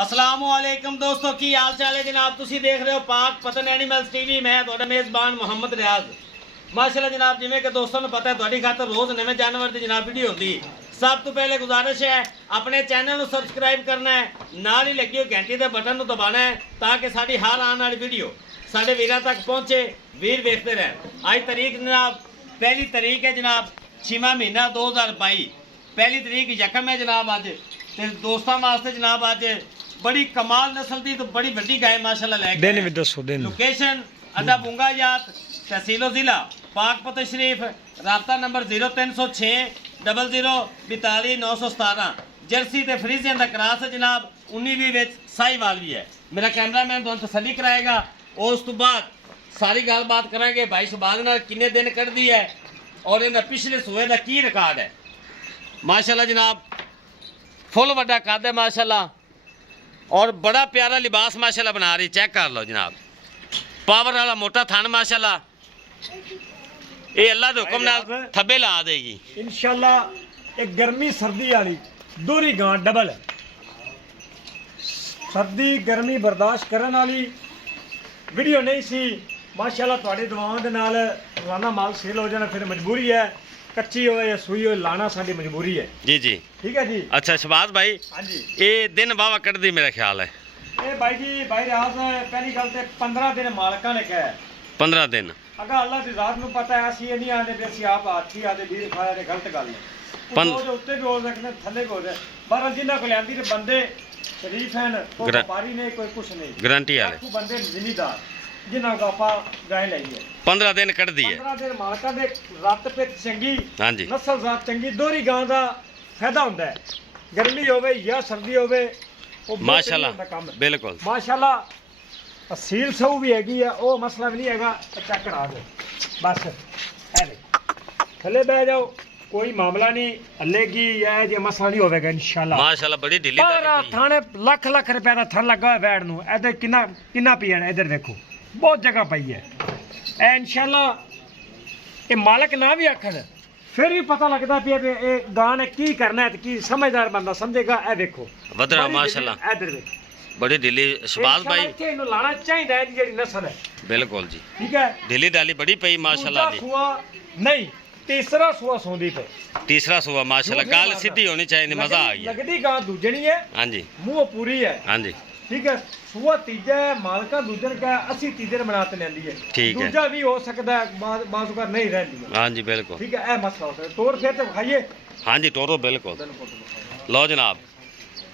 अस्सलामुअलैकुम दोस्तों की हाल चाल है जनाब। तुसी देख रहे हो पाक पतन एनिमल्स टीवी। मैं तुहाडा मेज़बान मोहम्मद रियाज। माशाल्लाह जनाब, जिवें कि दोस्तों को पता है तुहाडी खातर रोज़ नवे जानवर की जनाब वीडियो होंदी। सब तो पहले गुजारिश है अपने चैनल को सबसक्राइब करना है, नाल ही लगी हुई घंटी के बटन को दबाना है ताकि साडी हर आने वाली वीडियो साडे वीरां तक पहुँचे, वीर देखते रहें। आज तारीख जनाब पहली तारीख है जनाब 6वां महीना 2022। पहली तारीख यकम है जनाब। अज ते दोस्तों वास्ते जनाब अज बड़ी कमाल नस्ल की तो बड़ी वड्डी गाय माशाल्लाह लैके दिन भी दसो दिन लोकेशन अड्डा बुंगायात तहसीलो जिला पाकपत शरीफ। राबता नंबर 0306 00 42 917। जर्सी ते फ्रीजियन का क्रॉस है जनाब। 19-20 विच साहीवाल भी है। मेरा कैमरामैन तुहानू तसल्ली कराएगा। उस तो बाद सारी गलबात करांगे भाई शहबाज नाल किन्ने दिन कढ़दी है और इन्हां पिछले सूए का की रिकॉर्ड है। माशाल्लाह जनाब फुल वड्डा कद है माशाल्लाह और बड़ा प्यारा लिबास माशाल्लाह बना रही। चेक कर लो जनाब, पावर वाला मोटा थान माशाल्लाह। ये अल्लाह के हुक्म नाल थब्बे ला देगी इंशाल्लाह। एक गर्मी सर्दी वाली दोहरी गां डबल है। सर्दी गर्मी बर्दाश्त करने वाली वीडियो नहीं सी माशाल्लाह। तुहाडी दुआओं दे नाल रोजाना माल सेल हो जाना फिर मजबूरी है, कच्ची हो या सूई हो लाना साडी मजबूरी है। जी जी ठीक है जी। अच्छा शहबाज भाई, हाँ जी, ये दिन वावा कटदी मेरा ख्याल है। ये भाई जी भाई रियाज पहली गल ते 15 दिन मालकां ने कहा 15 दिन अगर अल्लाह की जात में पता है। असं नहीं आते भी असं आप हाथी आते वीर खाया ने गलत गल है। उत्ते भी हो सकते थले भी हो जाए। पर जिन्होंने को लियांदी ते बंदे शरीफ हैं, कोई व्यापारी नहीं, कोई कुछ नहीं, गारंटी वाले बंदे जिमीदार जिन्हों को आप गाय लाई है। 15 दिन कटदी है। 15 दिन मालका दे रत पित चंगी, हाँ जी, नस्ल जात चंगी। दोहरी गां का फायदा होंदा है, गर्मी होवे या सर्दी होवे माशाल्लाह बिल्कुल माशाल्लाह। सील सऊ भी हैगी है, वो मसला भी नहीं हैगा। चेक करा दो बस है थले बह जाओ, कोई मामला नहीं हलेगी या जे मसला नहीं होगा इंशाल्लाह। माशाल्लाह बड़ी ढीली थाने लाख लाख रुपए का थन लगा है बैठ नू। इधर किन्ना किन्ना पिया है, इधर देखो बहुत जगह पई है। ए इंशाल्लाह ये मालक ना भी आखन फिर भी पता लगता पिया भी ये गां ने की करना है। की समझदार बंदा समझेगा। ए देखो वदरा माशाल्लाह इधर देखो बड़ी ढीली। शहबाज भाई इन्हू लाना चाहिए है जी नस्ल है। बिल्कुल जी, ठीक है। ढीली डाली बड़ी पई माशाल्लाह। सुआ नहीं तीसरा सुआ सोंदी पे, तीसरा सुआ माशाल्लाह। गाल सीधी होनी चाहिए, मजा आ गया। लगदी गां दूजनी है। हाँ जी, मुंह पूरी है। हाँ जी, ठीक है। सुआ तीजा है, मालका दूजन का 80 तीजन बनाते लेंदी है। ठीक है। दूजा भी हो सकता है, बाजू का नहीं रहती है। हाँ जी बिल्कुल। ठीक है, ए मसला होता है। तोड़ फिर तो खाइए। हाँ जी टोरो बिल्कुल। लो जनाब,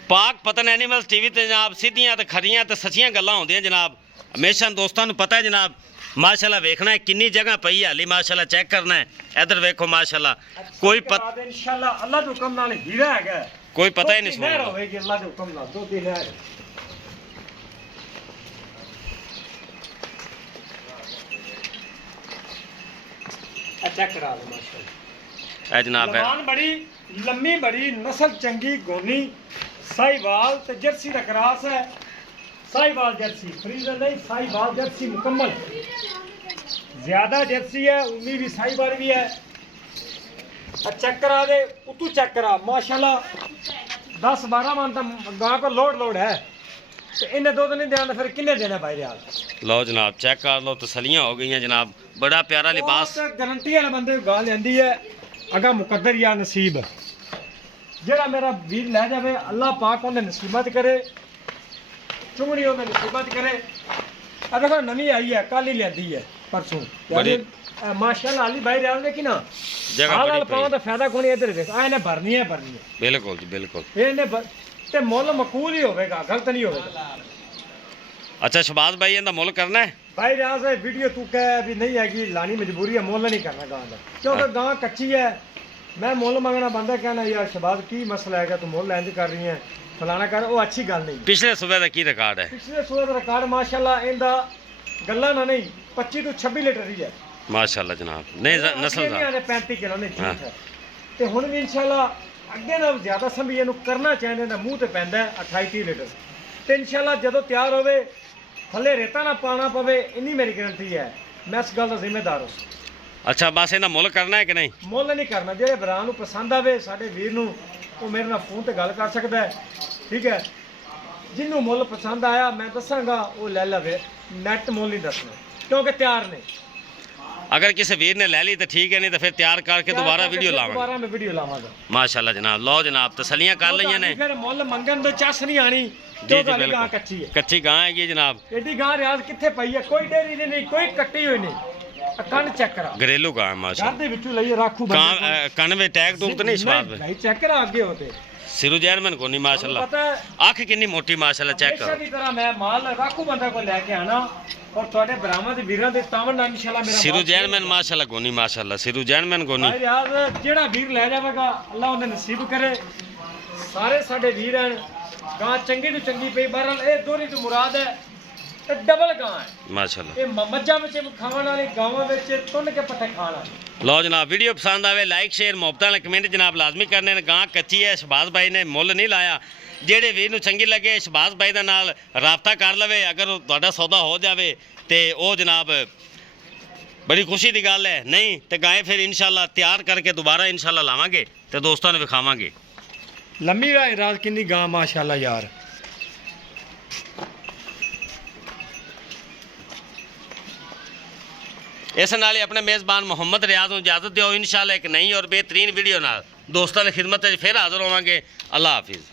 पाक पतन एनिमल्स टीवी ते जनाब सीधियां ते खरियां ते सच्चियां गल्लां होंदियां जनाब। हमेशा दोस्तों पता है जनाब। माशाल्लाह वेखना है किन्नी जगह पई है हाली माशाल्लाह। चेक करना है इधर वेखो माशाल्लाह। कोई इंशाल्लाह अल्लाह के हुक्म नाल हीरा है, कोई पता ही नहीं सुन होवेगी अल्लाह के हुक्म नाल। दो दिन है चेक करा लो माशाल्लाह। ए जनाब लबान बड़ी लम्मी बड़ी नस्ल चंगी गोनी साहिवाल ते जर्सी का क्रॉस है। साहिवाल जर्सी फ्रीजर नहीं, साहिवाल जर्सी मुकम्मल। ज्यादा जर्सी है, उम्मीद भी साहिवाल भी है। चेक करा दे उतू चेक करा माशाल्लाह। 10-12 मन तो गां को लोड है। तो इन्हें दो दिन नहीं देना फिर किन्ने देना भाई यार। लो जनाब चेक कर लो, तसलियां हो गई जनाब। बड़ा प्यारा लिबास। गारंटी वाले बंदे गां लेंदी है अगा मुकद्दर या नसीब। जेड़ा मेरा वीर लै जावे अल्लाह पाक उन्हें नसीबत करे, चुंगड़ी उन्हें नसीबत करे। अब देखो नवी आई है, कल ही लेंदी है परसों माशाल्लाह। अली भाई रियाज ने कि ना जगह पाओ तो फायदा कोनी। इधर देख आ इन्हें भरनी है बिल्कुल जी बिल्कुल। इन्हें ते मुल मकबूल ही होगा, गलत नहीं होगा। अच्छा शहबाज भाई इनका मुल करना है भाई रियाज है वीडियो तू कह भी नहीं हैगी, लानी मजबूरी है, मुल नहीं करना गां का क्योंकि गां कच्ची है। मैं मुल मंगना बंदा कहना यार शहबाज की मसला है तू मुल लैंज कर रही है फलाना कर, वो अच्छी गल नहीं। पिछले सूबे का की रिकॉर्ड है? पिछले सूबे का रिकॉर्ड माशाल्लाह इनका गल्ला ना नहीं 25 तो 26 लीटर ही है माशाल्लाह जनाब। नहीं नस्ल 35 किलो नहीं ठीक है। ते हुण भी इंशाल्लाह अगे नाल ज्यादा संभी इहनूं करना चाहिए ना। मूँह ते पैंदा 28-30 लीटर ते इंशाल्लाह जदों तैयार होवे थले रेता ना पाना पवे, इन्नी मेरी गारंटी है। मैं इस गल का जिम्मेदार हूँ। अच्छा बस इन्हें मुल करना है कि नहीं? मुल नहीं करना। जे भरा पसंद आवे साडे वीर नूं वो मेरे नाल फोन ते गल कर सकता है। ठीक है। ਜਿਹਨੂੰ ਮੁੱਲ ਪਸੰਦ ਆਇਆ ਮੈਂ ਦੱਸਾਂਗਾ ਉਹ ਲੈ ਲਵੇ, ਨੈਟ ਮੁੱਲ ਹੀ ਦੱਸਣਾ ਕਿਉਂਕਿ ਤਿਆਰ ਨੇ। अगर किसी वीर ने ले ली तो ठीक है, नहीं तो फिर तैयार करके दोबारा वीडियो लावांगे। ਦੁਬਾਰਾ ਮੈਂ ਵੀਡੀਓ ਲਾਵਾਂਗਾ माशाल्लाह जनाब। लो जनाब तसलियां कर लईਆਂ ने। ਫਿਰ ਮੁੱਲ ਮੰਗਣ ਦੇ ਚੱਸ ਨਹੀਂ ਆਣੀ जी ਜੋ जी ਗਾਂ बिल्कुल ਕੱਚੀ ਹੈ। कच्ची गां है जनाब। ਐਡੀ ਗਾਂ ਰਿਆਜ਼ ਕਿੱਥੇ ਪਈ ਹੈ, ਕੋਈ ਡੇਰੀ ਦੀ ਨਹੀਂ, ਕੋਈ ਕੱਟੀ ਹੋਈ ਨਹੀਂ। ਕੰਨ ਚੈੱਕ ਕਰਾ, घरेलू गां है ਘਰ माशाल्लाह। ਦੇ ਵਿੱਚੋਂ ਲਈ ਰਾਖੂ ਬੰਦੇ कान में टैग टूक तो नहीं स्वाद में। ਨਹੀਂ ਚੈੱਕ ਕਰਾ ਅੱਗੇ ਹੋਤੇ सिरू जैनमन को नहीं माशाल्लाह। ਪਤਾ ਹੈ अख कितनी मोटी माशाल्लाह चेक ਹਮੇਸ਼ਾ करो। ਦੀ ਤਰ੍ਹਾਂ ਮੈਂ ਮਾਲ ਰਾਖੂ ਬੰਦਾ ਕੋਲ ਲੈ ਕੇ ਆਣਾ ਔਰ ਤੁਹਾਡੇ ਬਰਾਮਾ ਦੇ ਵੀਰਾਂ ਦੇ ਤਾਵਨ ਨਾਲ ਇਨਸ਼ਾਅੱਲਾ ਮੇਰਾ सिरू जैनमन माशाल्लाह गोनी माशाल्लाह। सिरू जैनमन गोनी। ਭਾਈ ਰਿਆਜ਼ ਜਿਹੜਾ ਵੀਰ ਲੈ ਜਾਵੇਗਾ ਅੱਲਾ ਉਹਨੇ ਨਸੀਬ ਕਰੇ। ਸਾਰੇ ਸਾਡੇ ਵੀਰ ਹਨ, ਗਾਂ ਚੰਗੀ ਤੋਂ ਚੰਗੀ ਪਈ। ਬਹਰਹਾਲ ਇਹ ਦੋਰੀ ਤੋਂ ਮੁਰਾਦ ਹੈ ਇਹ ਡਬਲ ਗਾਂ ਹੈ। माशाल्लाह। ਇਹ ਮੱਝਾਂ ਵਿੱਚ ਖਾਣ ਵਾਲੀ, ਗਾਵਾਂ ਵਿੱਚ ਤੁੰਨ ਕੇ ਪੱਠੇ ਖਾਣ ਵਾਲੀ। लो जनाब वीडियो पसंद आवे लाइक शेयर मुहब्बत वाले कमेंट जनाब लाजमी करने ने। गां कच्ची है, शहबाज भाई ने मुੱਲ नहीं लाया। ਜਿਹੜੇ ਵੀਰ ਨੂੰ ਚੰਗੀ ਲੱਗੇ ਸ਼ਹਬਾਜ਼ ਭਾਈ ਦੇ ਨਾਲ ਰਾਬਤਾ ਕਰ ਲਵੇ। ਅਗਰ ਤੁਹਾਡਾ ਸੌਦਾ ਹੋ ਜਾਵੇ ਤੇ ਉਹ ਜਨਾਬ ਬੜੀ ਖੁਸ਼ੀ ਦੀ ਗੱਲ ਹੈ। ਨਹੀਂ ਤੇ ਗਾਂ ਫਿਰ ਇਨਸ਼ਾਅੱਲਾ ਤਿਆਰ ਕਰਕੇ ਦੁਬਾਰਾ ਇਨਸ਼ਾਅੱਲਾ ਲਾਵਾਂਗੇ ਤੇ ਦੋਸਤਾਂ ਨੂੰ ਵਿਖਾਵਾਂਗੇ। ਲੰਮੀ ਰਾਜ ਕਿੰਨੀ ਗਾਂ ਮਾਸ਼ਾਅੱਲਾ ਯਾਰ। ਇਸ ਨਾਲ ਹੀ ਆਪਣੇ ਮੇਜ਼ਬਾਨ ਮੁਹੰਮਦ ਰਿਆਜ਼ ਨੂੰ ਇਜਾਜ਼ਤ ਦਿਓ। ਇਨਸ਼ਾਅੱਲਾ ਇੱਕ ਨਈ ਔਰ ਬਿਹਤਰੀਨ ਵੀਡੀਓ ਨਾਲ ਦੋਸਤਾਂ ਦੀ ਖਿਦਮਤ 'ਚ ਫਿਰ ਹਾਜ਼ਰ ਹੋਵਾਂਗੇ। ਅੱਲਾ ਹਾਫਿਜ਼।